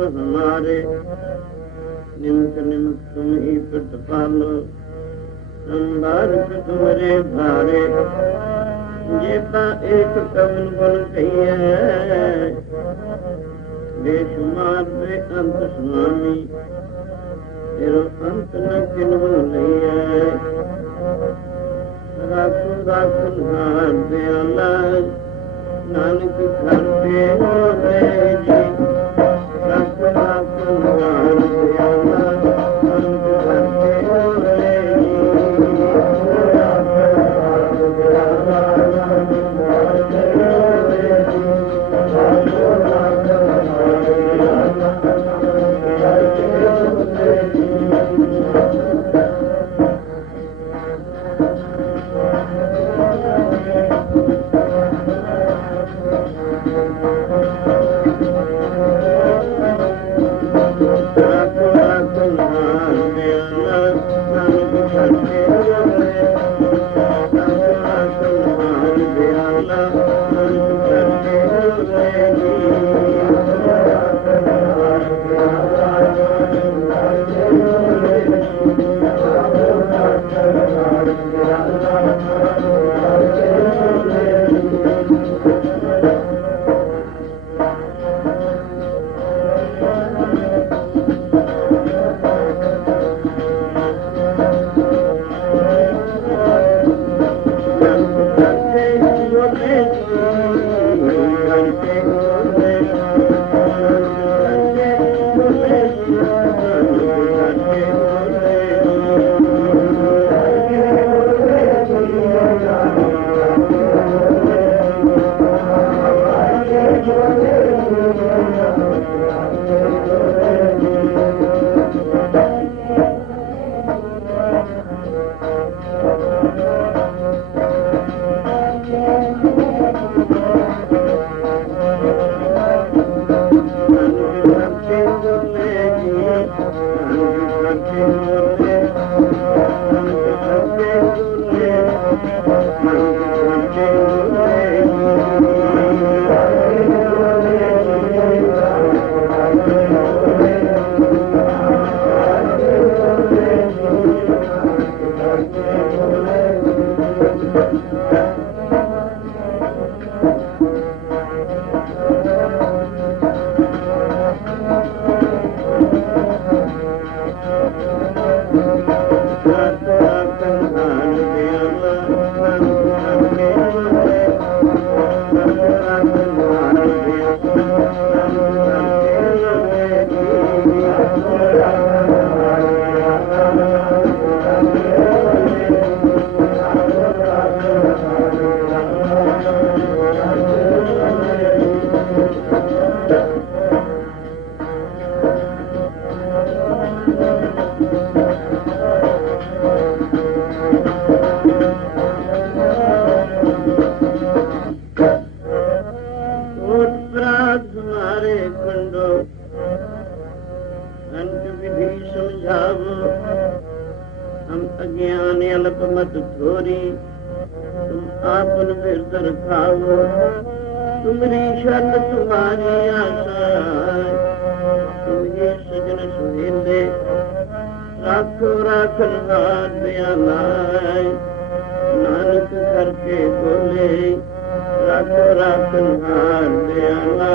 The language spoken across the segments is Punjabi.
ਹਮਾਰੇ। ਨਿਮਕ ਨਿਮਕ ਤੁਮ ਹੀ ਪ੍ਰਤਪਾਲੋ ਸੰਭਾਰਕ ਤੁਮਰੇ ਭਾਰੇ। ਜੇ ਤਾਂ ਇੱਕ ਕਮਨ ਗੁਣ ਕਹੀਐ ਬੇਸ਼ੁਮਾਰ ਦੇ ਅੰਤ ਸੁਆਮੀ। ਤੇਰਾ ਅੰਤ ਨ ਕਿਨਵਲ ਲਈਐ ਰਾਤੂ ਦਾਸਨ ਹਾਰ ਦੇ ਅੱਲਾ ਨਾਨਕ ਘਰ ਤੇ ਹੋਵੇ मत थोरी तुम आपन बिरदर खाओ तुमरी शन तुम्हारी आशा तुम ये सजन सुहेंदे राखो राखन हार दयाला नानक करके बोले राखो राखन हार दयाला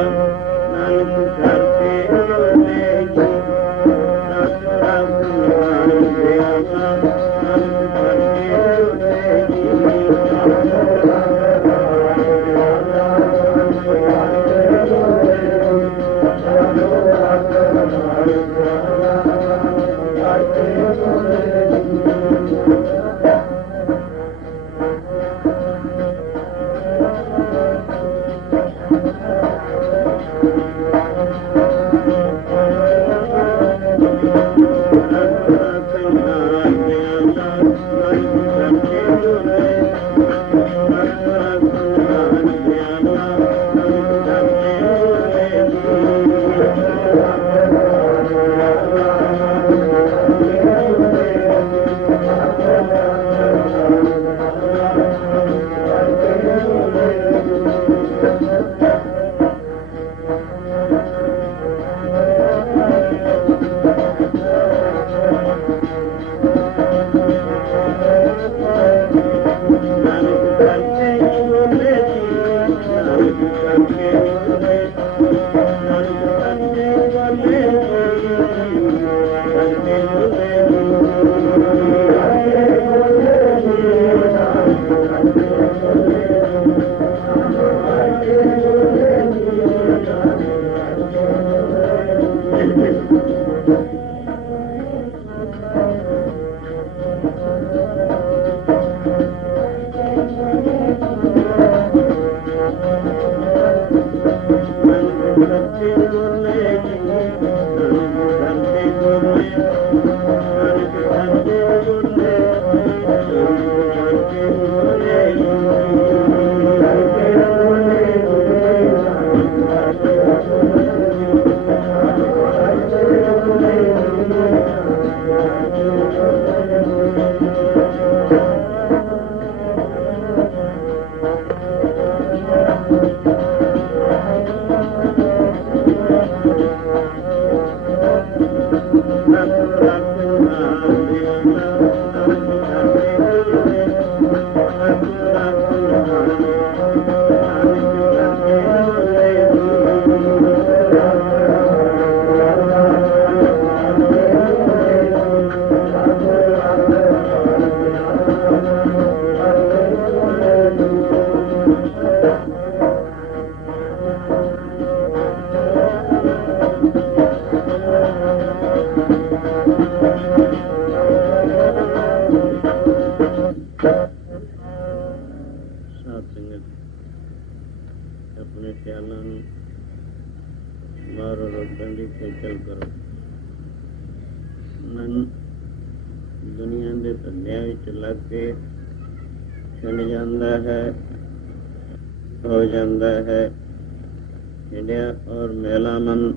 ਛਿੜ ਜਾਂਦਾ ਹੈ, ਹੋ ਜਾਂਦਾ ਹੈ। ਛਿੜਿਆ ਔਰ ਮੇਲਾ ਮਨ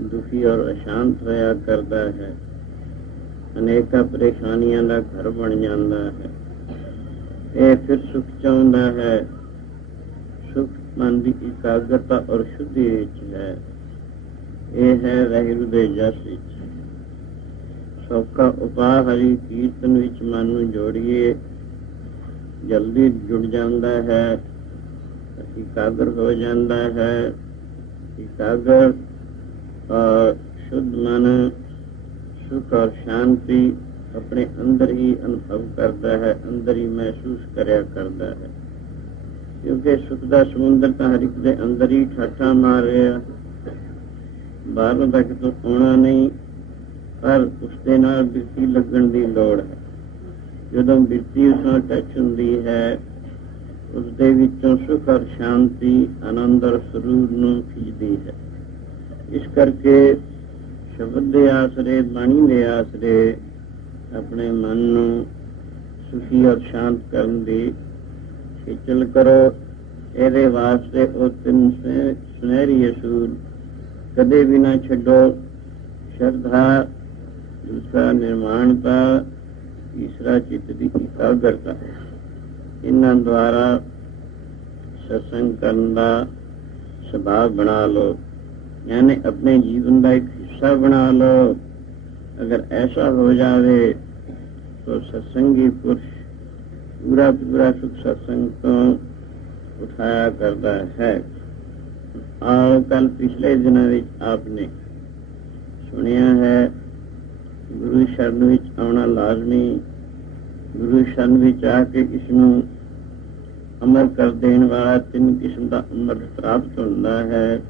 ਦੁਖੀ ਔਰ ਅਸ਼ਾਂਤ ਹੋਇਆ ਕਰਦਾ ਹੈ, ਅਨੇਕਾਂ ਪਰੇਸ਼ਾਨੀਆਂ ਦਾ ਘਰ ਬਣ ਜਾਂਦਾ ਹੈ। ਇਹ ਫਿਰ ਸੁਖ ਚਾਹੁੰਦਾ ਹੈ, ਸੁਖ ਮਨ ਦੀ ਇਕਾਗਰਤਾ ਔਰ ਸ਼ੁੱਧੀ ਵਿੱਚ ਹੈ। ਇਹ ਹੈ ਰਹਿਰੂ ਦੇ ਜਸ ਵਿੱਚ। ਸੌਖਾ ਉਪਾਅ ਹਰੀ ਕੀਰਤਨ ਵਿੱਚ ਮਨ ਨੂੰ ਜੋੜੀਏ ਜਲਦੀ ਜੁੜ ਜਾਂਦਾ ਹੈ। ਇਕਾਗਰ ਹੋ ਜਾਂਦਾ ਹੈ। ਇਕਾਗਰ ਸ਼ੁੱਧ ਮਨ, ਸੁਖ ਔਰ ਸ਼ਾਂਤੀ ਆਪਣੇ ਅੰਦਰ ਹੀ ਅਨੁਭਵ ਕਰਦਾ ਹੈ, ਅੰਦਰ ਹੀ ਮਹਿਸੂਸ ਕਰਿਆ ਕਰਦਾ ਹੈ। ਕਿਉਂਕਿ ਸੁਖ ਦਾ ਸਮੁੰਦਰ ਤਾਂ ਹਰ ਇੱਕ ਦੇ ਅੰਦਰ ਹੀ ਠਾਠਾ ਮਾਰ ਰਿਹਾ ਬਾਹਰੋਂ ਤੱਕ ਤੋਂ ਆਉਣਾ ਨਹੀਂ, ਪਰ ਉਸ ਦੇ ਨਾਲ ਬਿਰਤੀ ਲੱਗਣ ਦੀ ਲੋੜ ਹੈ। ਜਦੋਂ ਬਿਰਤੀ ਨਾਲ ਟੱਚ ਹੁੰਦੀ ਹੈ ਉਸ ਦੇ ਵਿੱਚੋਂ ਸੁਖ ਔਰ ਸ਼ਾਂਤੀ, ਆਨੰਦ ਔਰ ਸਰੂਰ ਨੂੰ ਖਿੱਚਦੀ ਹੈ। ਇਸ ਕਰਕੇ ਸ਼ਬਦ ਦੇ ਆਸਰੇ, ਬਾਣੀ ਦੇ ਆਸਰੇ ਆਪਣੇ ਮਨ ਨੂੰ ਸੁਖੀ ਔਰ ਸ਼ਾਂਤ ਕਰਨ ਦੀ ਖੇਚਲ ਕਰੋ। ਇਹਦੇ ਵਾਸਤੇ ਉਹ ਤਿੰਨ ਸੁਨਹਿਰੀ ਅਸੂਲ ਕਦੇ ਵੀ ਨਾ ਛੱਡੋ। ਸ਼ਰਧਾ, ਦੂਸਰਾ ਨਿਰਮਾਣਤਾ ਤੀਸਰਾ ਚਿੱਤ ਦੀ ਇਕਾਗਰਤਾ ਇਹਨਾਂ ਦੁਆਰਾ ਸਤਸੰਗ ਕਰਨ ਦਾ ਸੁਭਾਅ ਬਣਾ ਲਓ यानी अपने जीवन का एक हिस्सा बना लो अगर ऐसा हो जावे तो सत्संगी पुरुष पूरा पूरा सुख सत्संग तो उठाया करता है और कल पिछले दिनों ਵਿੱਚ आपने ਸੁਣਿਆ ਹੈ ਗੁਰੂ ਸ਼ਰਨ ਵਿੱਚ ਆਉਣਾ ਲਾਜ਼ਮੀ ਗੁਰੂ ਸ਼ਰਨ ਵਿੱਚ ਆ ਕੇ ਇਸ ਨੂੰ ਅਮਰ ਕਰ ਦੇਣ ਵਾਲਾ ਤਿੰਨ ਕਿਸਮ ਦਾ ਅਮਰ ਪ੍ਰਾਪਤ ਹੁੰਦਾ ਹੈ।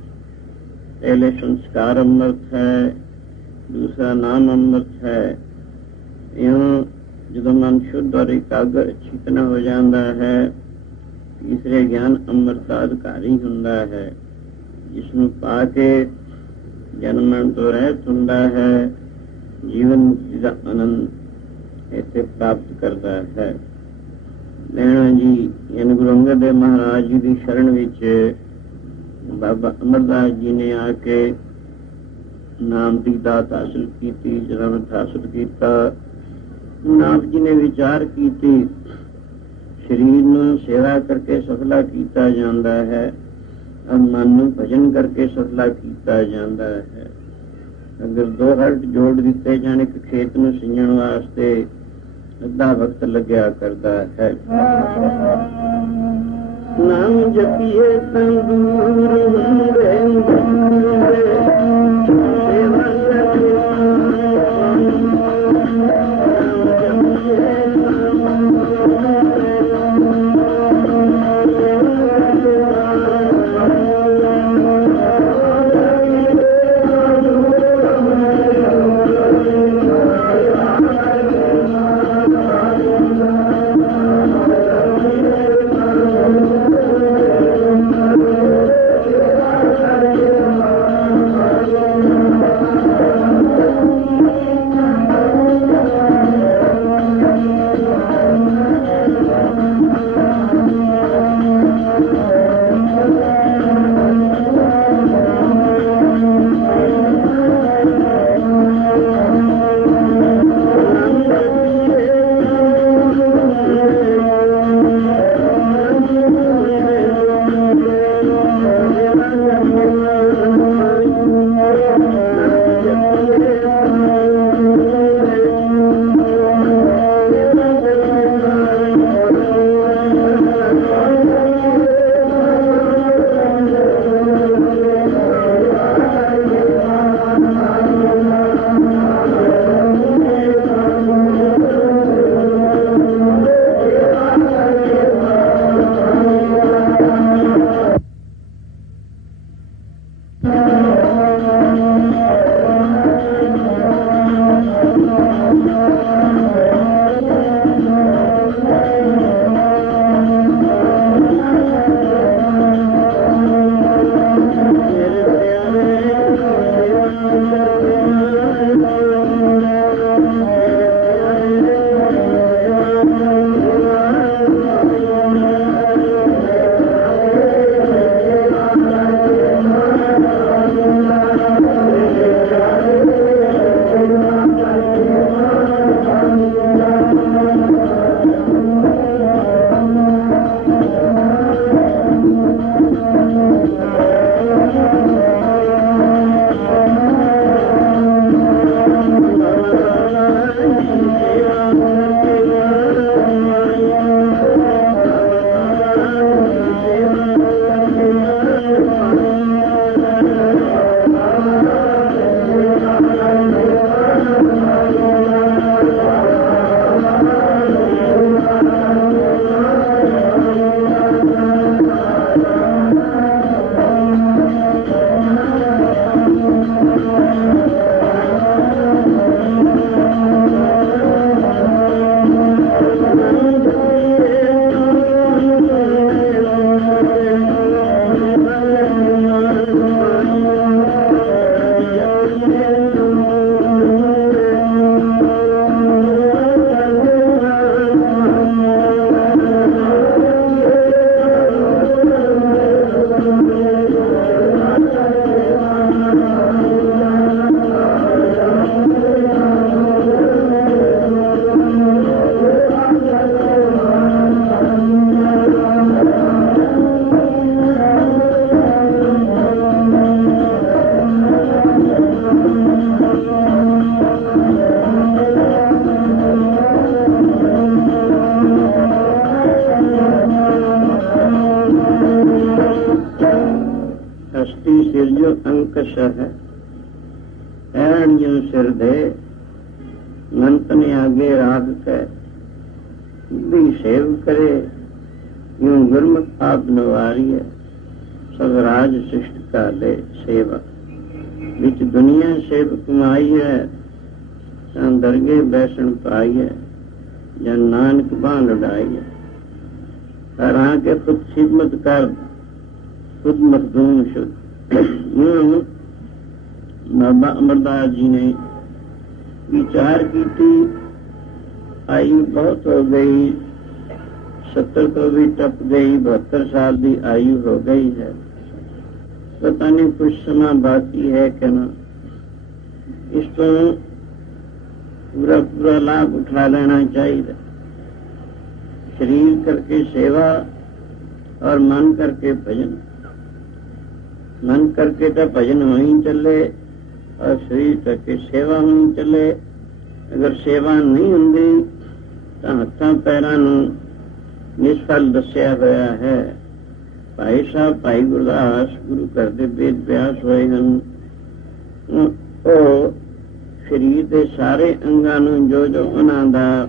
ਪਹਿਲੇ ਸੰਸਕਾਰ ਅਮਰਤ ਹੈ, ਦੂਸਰਾ ਨਾਮ ਅਮਰਤ ਹੈ। ਇਉਂ ਜਦੋਂ ਮਨ ਸ਼ੁੱਧ ਔਰ ਇਕਾਗਰ ਚਿਤਨ ਹੋ ਜਾਂਦਾ ਹੈ, ਤੀਸਰੇ ਗਿਆਨ ਅਮਰਤਾ ਅਧਿਕਾਰੀ ਹੁੰਦਾ ਹੈ। ਜਿਸ ਨੂੰ ਪਾ ਕੇ ਜਨਮਨ ਤੋਂ ਰਹਿਤ ਹੁੰਦਾ ਹੈ। ਜੀਵਨ ਮੁਕਤੀ ਦਾ ਆਨੰਦ ਇੱਥੇ ਪ੍ਰਾਪਤ ਕਰਦਾ ਹੈ। ਲੈਣਾ ਜੀ, ਯਾਨੀ ਗੁਰੂ ਅੰਗਦ ਦੇਵ ਮਹਾਰਾਜ ਜੀ ਦੀ ਸ਼ਰਨ ਵਿੱਚ ਬਾਬਾ ਅਮਰਦਾਸ ਜੀ ਨੇ ਆ ਕੇ ਨਾਮ ਦੀ ਦਾਤ ਹਾਸਲ ਕੀਤੀ ਜਨਮਤ ਹਾਸਲ ਕੀਤਾ। ਨਾਮ ਜੀ ਨੇ ਵਿਚਾਰ ਕੀਤੀ, ਸਰੀਰ ਨੂੰ ਸੇਵਾ ਕਰਕੇ ਸਫਲਾ ਕੀਤਾ ਜਾਂਦਾ ਹੈ ਮਨ ਨੂੰ ਭਜਨ ਕਰਕੇ ਸਫਲਾ ਕੀਤਾ ਜਾਂਦਾ ਹੈ। ਅਗਰ ਦੋ ਹੱਥ ਜੋੜ ਦਿੱਤੇ ਜਾਣ ਇੱਕ ਖੇਤ ਨੂੰ ਸਿੰਜਣ ਵਾਸਤੇ ਅੱਧਾ ਵਕਤ ਲੱਗਿਆ ਕਰਦਾ ਹੈ ਨਾਮ ਜਪੀਏ ਤਾਂ ਦੂਰ ਹੁੰਦੇ ਹੁੰਦੇ ਐਣ ਜੋ ਸਿਰ ਦੇ ਮੰਤ ਨੇ ਆਗੇ ਰਾਗ ਕੈ ਵੀ ਸੇਵ ਕਰੇ ਯੂੰ ਗੁਰਮੁਖ ਆਪ ਨਵਾਰੀਏ ਸਭ ਰਾਜ ਸ੍ਰਿਸ਼ਟ ਕਾ ਦੇ ਸੇਵਾ ਵਿੱਚ ਦੁਨੀਆ ਸੇਵ ਕਮਾਈ ਹੈ ਤਾਂ ਦਰਗੇ ਬੈਸਣ ਪਾਈ ਹੈ ਜਨ ਨਾਨਕ ਬਾਂ ਲੜਾਈ ਹੈ ਕਰਾਂ ਕੇ ਖੁਦ ਖਿਦਮਤ ਕਰ ਖੁਦ ਮਖਦੂਮ ਸ਼ੁਦ ਯੂੰ ਬਾਬਾ ਅਮਰਦਾਸ ਜੀ ਨੇ ਵਿਚਾਰ ਕੀਤੀ। ਆਈ ਬਹੁਤ ਹੋ ਗਈ 70 ਤੋਂ ਵੀ ਟੱਪ ਗਈ 72 ਸਾਲ ਦੀ ਆਯੂ ਹੋ ਗਈ ਹੈ। ਪਤਾ ਨਹੀਂ ਕੁਝ ਸਮਾਂ ਬਾਕੀ ਹੈ ਕਿ ਨਾ। ਇਸ ਤੋਂ ਪੂਰਾ ਪੂਰਾ ਲਾਭ ਉਠਾ ਲੈਣਾ ਚਾਹੀਦਾ। ਸਰੀਰ ਕਰਕੇ ਸੇਵਾ ਔਰ ਮਨ ਕਰਕੇ ਭਜਨ। ਮਨ ਕਰਕੇ ਤਾਂ ਭਜਨ ਹੋਈ ਚੱਲੇ। और ਸਰੀਰ ਕਰਕੇ ਸੇਵਾ ਹੋਣ ਚੱਲੇ। ਅਗਰ ਸੇਵਾ ਨਹੀਂ ਹੁੰਦੀ, ਤਾਂ ਹੱਥਾਂ ਪੈਰਾਂ ਨੂੰ ਨਿਸ਼ਫਲ ਦੱਸਿਆ ਹੋਇਆ ਹੈ। ਭਾਈ ਸਾਹਿਬ, ਭਾਈ ਗੁਰਦਾਸ, ਗੁਰੂ ਘਰ ਦੇ ਬੇਦ ਵਿਆਸ ਹੋਏ ਹਨ। ਉਹ ਸਰੀਰ ਦੇ ਸਾਰੇ ਅੰਗਾਂ ਨੂੰ ਜੋ ਜੋ ਉਹਨਾਂ ਦਾ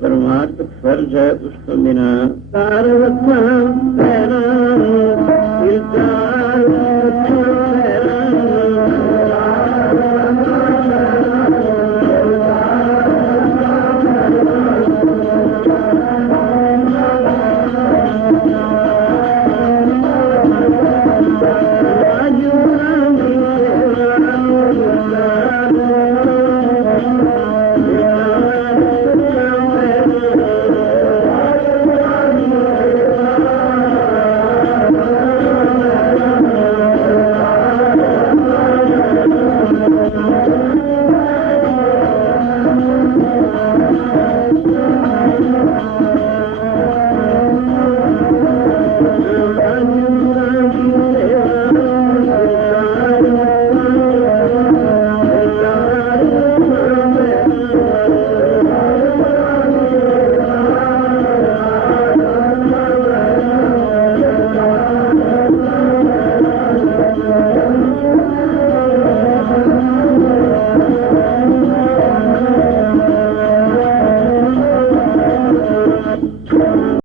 ਪਰਮਾਰਥ ਫਰਜ਼ ਹੈ, ਉਸ ਤੋਂ ਬਿਨਾ ਸਾਰ ਰੱਖਾਂ ਪੈਰਾਂ ਨੂੰ ਹਿਲਦਾ